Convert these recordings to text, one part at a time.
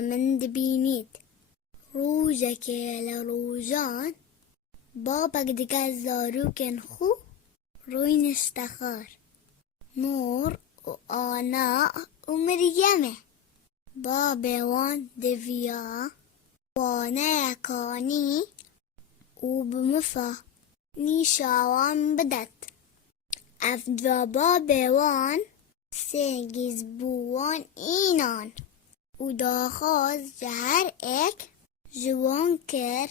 من دبینید روزك لروجان بابك دقا زاروكن خو روين استخار نور وآناء ومريمة بابا وان دفيا وانا يكاني وبمفا نيشاوان بدت أفدوا بابا وان سيجز بوان إينان وداخاز جهر اك جوان كر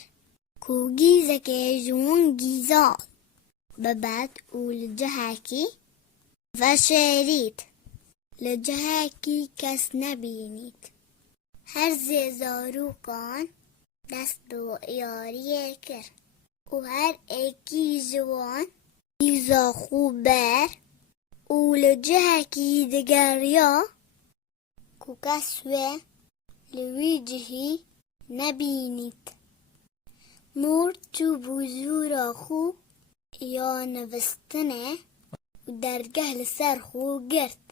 كو جيزك جوان جيزال ببات ولجهاكي فشاريت لجهاكي كس نبينيت هر زاروكان دست بوئياري كر وهر اكي جوان جيزا خوبر ولجهاكي دقاريا كسوة لوجهي نبينيت نور تو بزور خو يا نفستنه ودرجه لسر خو گرد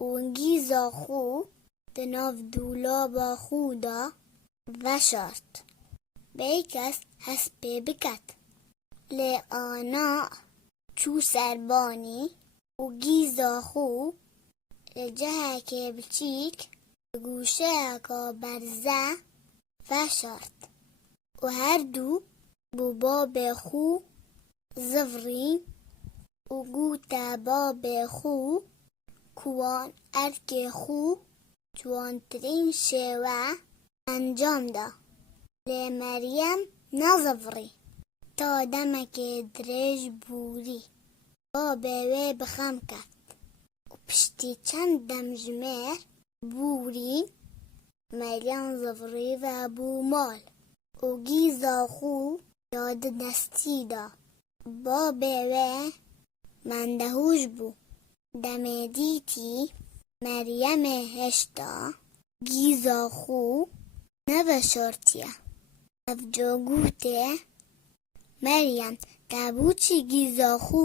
ونجيزا خو دناف دولابا خو دا وشارت بيكس هسبي بكت لآناء چو سرباني وجيزا خو لجهك بچيك گوشهك برزه فشارت وهردو بباب خو زفرين وقوتا باب خو كوان ارك خو جوانترين شوا انجام دا لمريم نظفري تا دمك درج بوري بابا بخم كت وبشتي چند دم جمير بوري مريم زفري و ابو مال وجيزا خو یاد دستی دا بابا من دهوش بو دمدیتی مریم هشتا گیزا خو نوشارتیه افجا گوته مریم دبوچی گیزا خو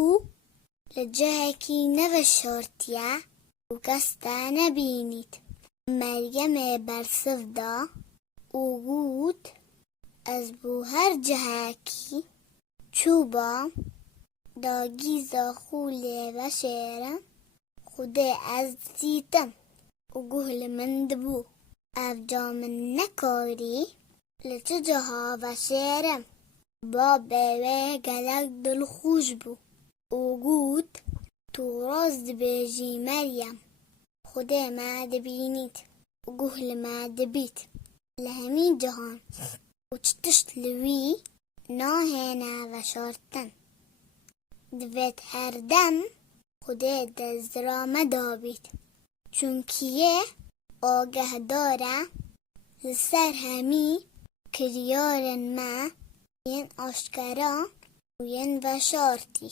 لجهکی نوشارتیه و کسته نبینید مریم برصف دا و گود از بو هر جهکی چوبا دا گیزا خوله و شیرم خوده از زیتم و گهل من دبو افجا من نکاری لچجها و شیرم بابا و گلک دل خوش بو و گود تو راز دبیجی مریم خوده ما دبینید و گهل ما دبید لهمی جهان وچتشت لوی ناهینا و شارتن دوید هر دم خوده دزرامه دابید چونکیه آگه داره لسر همی کریارن ما ین آشکرا و ین و شارتی